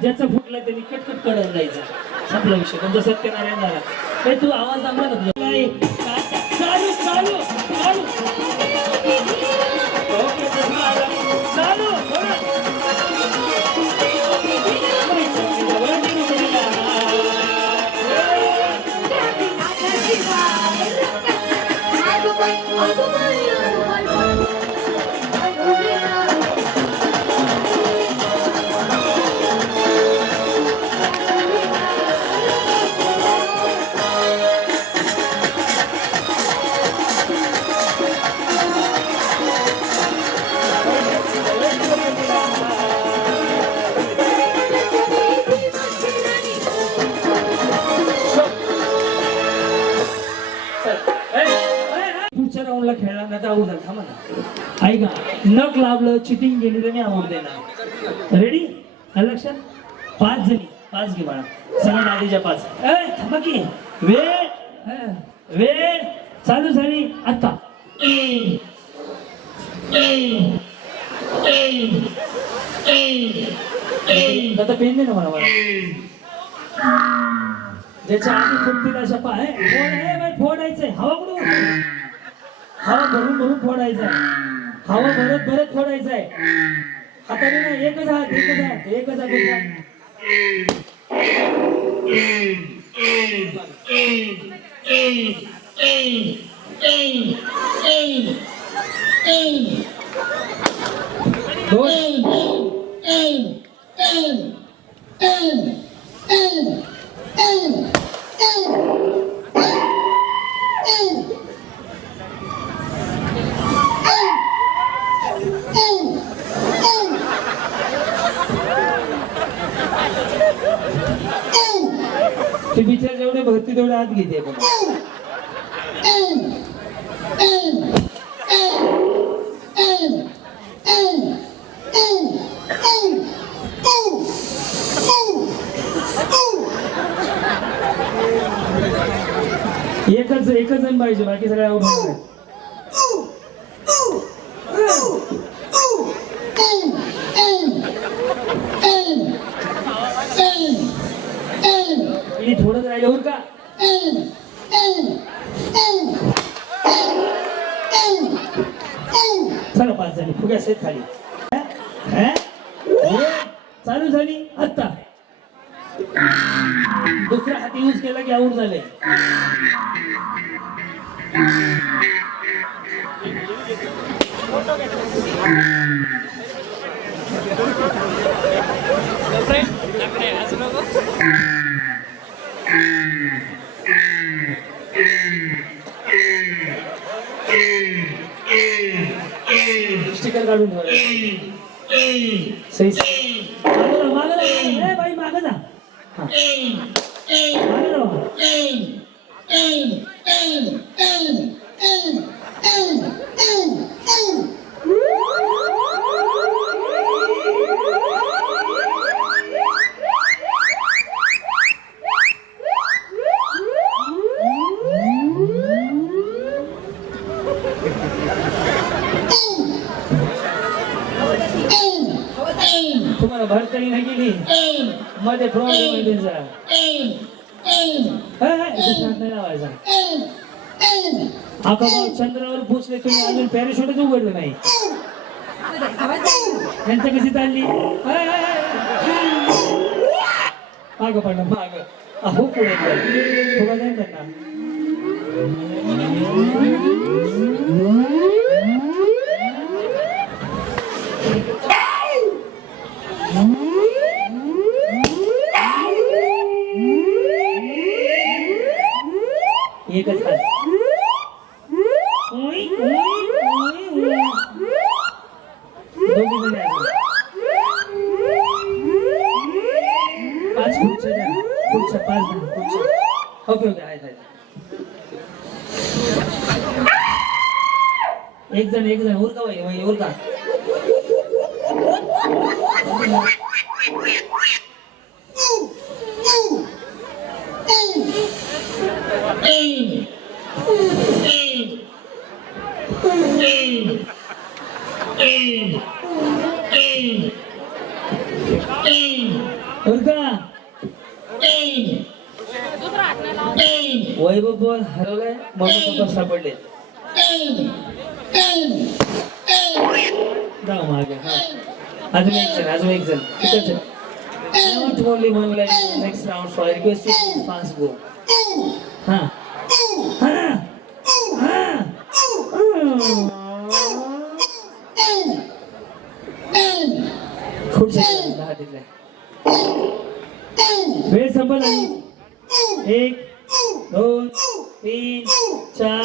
ज्याचा बाई ज्याचं फुटलं त्यांनी कटकट कडत जायचं. संपला विषय. तुमचा सत्यनारायण झाला. ए तू आवाज दाखवा नक चिटिंग गेली तर मी आवड देणार रेडी लक्षात? पाच जणी. पाच घे बाळा. सगळ्यात आधीच्या पाच. ए थांबा की. वेळ. वेळ. चालू झाली. आता आता पेन दे ना मला ज्याच्या आधी फुटतील अशा पाय फोड फोडायचंय. हवा कुठं? हवा भरून भरून फोडायचंय. हवा भरत भरत फोडायचंय हाताने ना एकच हात एकच हात एकच हात एकच हात. दोन. बिचार जेवढे तेवढे आत घेते एकच एकच जण पाहिजे बाकी सगळ्या आऊट होणार आहेत. मी थोडंच राहिलं का? चला पाच झाली. फुग्या सेट खाली. चालू झाली. आत्ता. दुसऱ्या हाती यूज केला की आऊट झाले स्टिकर Maravilhoso. Sim, sim. तुम्हाला भरताही नाही गेली मध्ये प्रॉब्लेम आहे त्याचा नाही लावायचा भाऊ चंद्रावर पोचले तुम्ही अजून पॅराशूटच उघडलं नाही. त्यांचं कशी चालली. माग पडलं माग. अहो पुढे नाही त्यांना. एक जण एक जण उरका बाई बाई उरका. उरका. वैभव बॉल हरवलाय म्हणून सापडले जाऊ मागे हा अजून एक जण अजून एक जण तिथंच आहे Not only one like next round, so I request you to fast go. हा हा हा खुर्ची दहा तिथल्या वेळ संपत आहे एक दोन तीन चार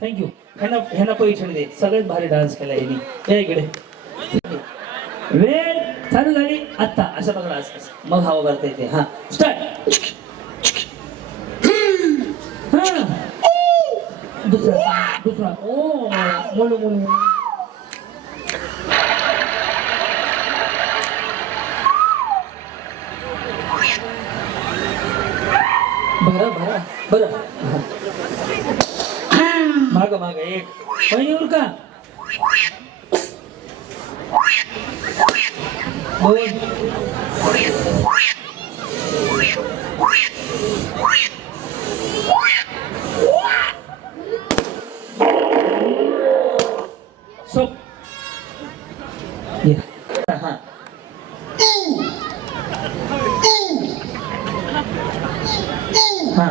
थँक्यू ह्यांना ह्यांना पैठणी दे सगळ्यात भारी डान्स केला यांनी. या इकडे. वेळ चालू झाली. आत्ता अशा बघा आज मग हवा भरता येते. हा. स्टार्ट दुसरा दुसरा. ओ मोलो मोलो बरं बरं. बरं. माग माग एक पहिली उरका दोन सोप या हा हा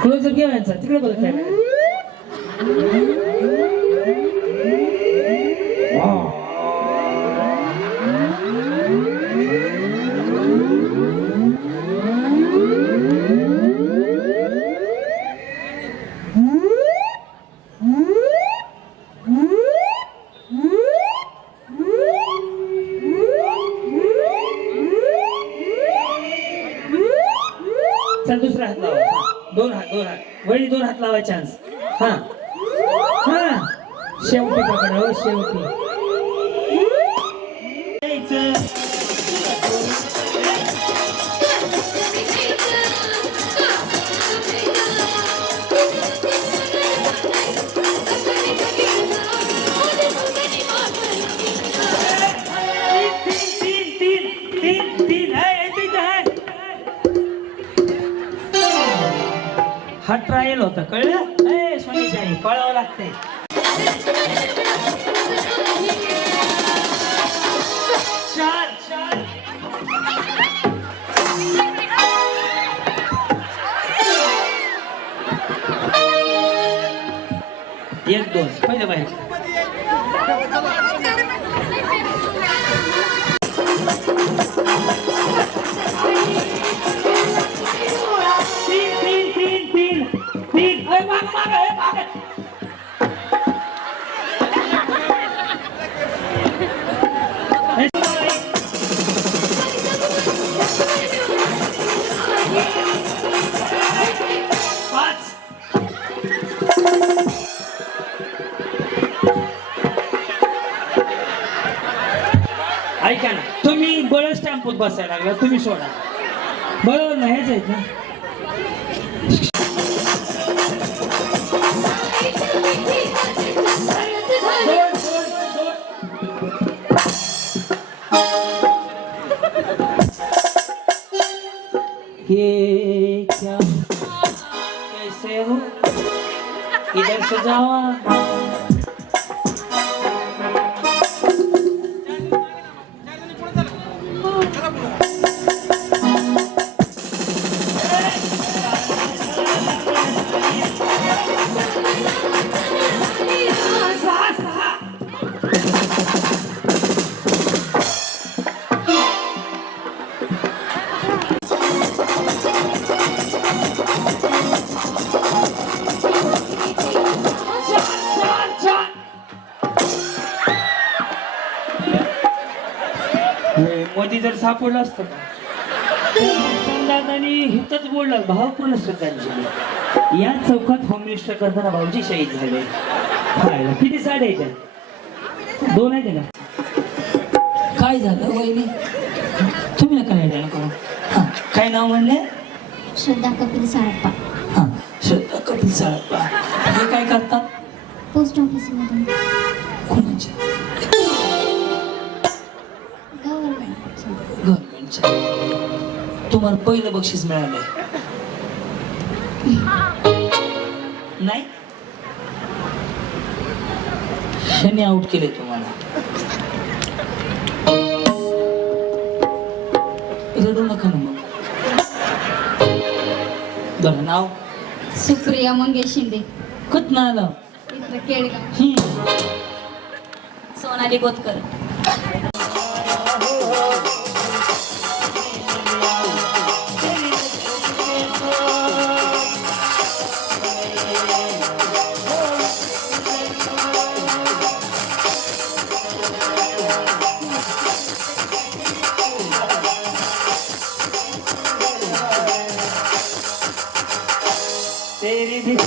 क्लोजअप घ्या यांचा तिकडे बघा काय चल दुसरा हात लावा हा. दोन हात दोन हात वळी दोन हात लावा चान्स हा हा शेवटी शेवटी. आहे हा ट्रायल होता कळलं? ए सोनीची आई पळावं लागतंय. बळच बसायला लागला तुम्ही सोडा. बरोबर ना हेच आहेत ना. ये क्या कैसे हो? इधर से जावा सापडलं असतं. का दादानी हितच बोलला. भावपूर्ण श्रद्धांजली या चौकात होम मिनिस्टर करताना भाऊजी शहीद झाले. किती साड्या आहेत दोन आहेत ना? काय झालं वहिनी? तुम्ही नका नाही द्यायला करू काय नाव म्हणले? श्रद्धा कपिल साळप्पा. हा श्रद्धा कपिल साळप्पा. हे काय करतात? पोस्ट ऑफिसमधून कोणाचे तुम्हाला पहिलं बक्षीस मिळालंय. नाही? ह्याने आउट केले तुम्हाला. रडू नका ना मग. बरं नाव? सुप्रिया मंगेश शिंदे. कत ना आलं? इथं केळगाव. हम्म. सोनाली गोतकर. श्रद्धा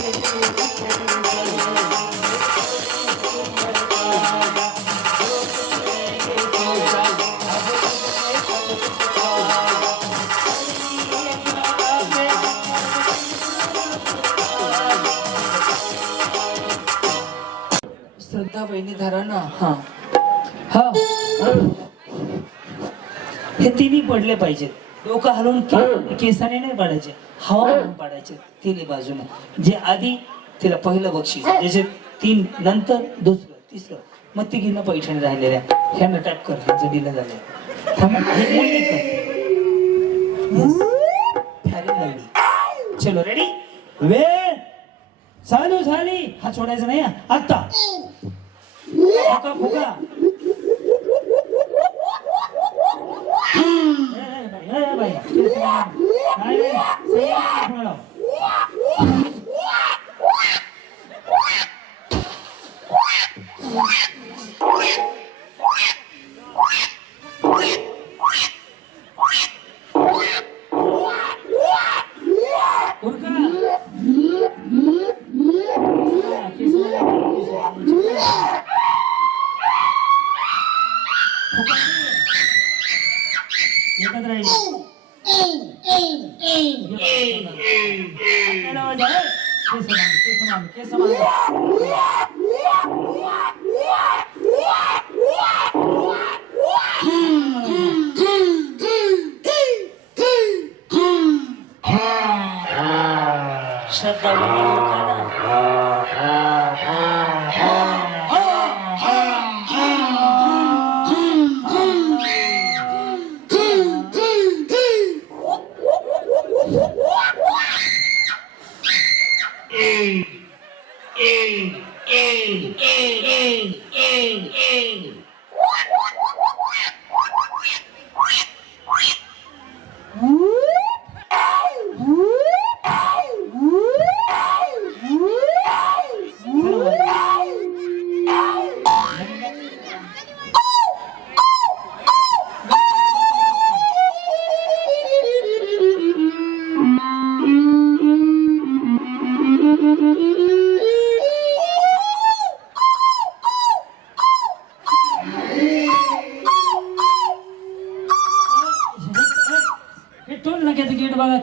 बहिणी धरा ना? हा. हा. हे तिन्ही पडले पाहिजेत. डोकं हलवून के- केसाने नाही पाडायचे हवा हलवून पाडायचे तिन्ही बाजूने. जे आधी तिला पहिलं बक्षीस ज्याचे तीन नंतर दुसरं तिसरं मग तिघींना पैठणी राहिलेल्या. ह्यांना टॅप कर ह्यांचं दिलं झालं थांबा, हे मुलगी करते. Yes. Fair and lovely. चलो रेडी वेळ. चालू झाली. हा सोडायचा नाही हा. आत्ता. फुका फुका. ए, बाई, 하나하나를 계산하는,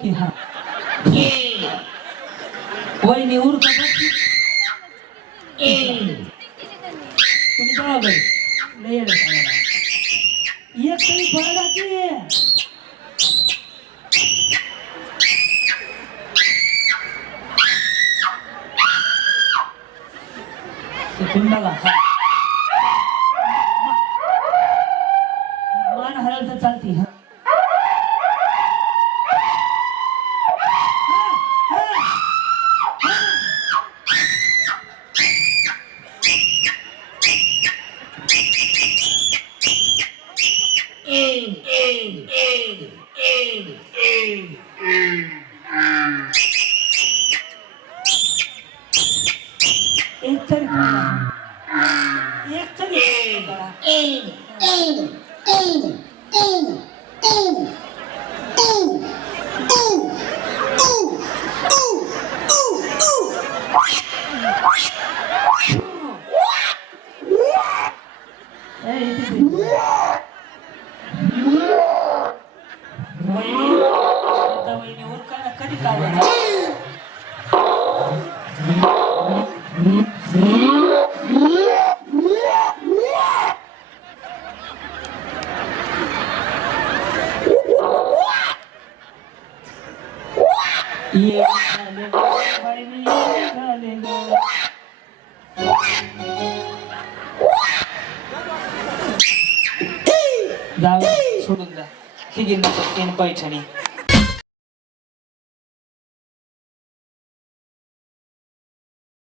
की हा? वहिनी उर का तुम्ही जावा घरी. लय एक तरी की. ते मान तर चालती हा. एक तरी करा. एक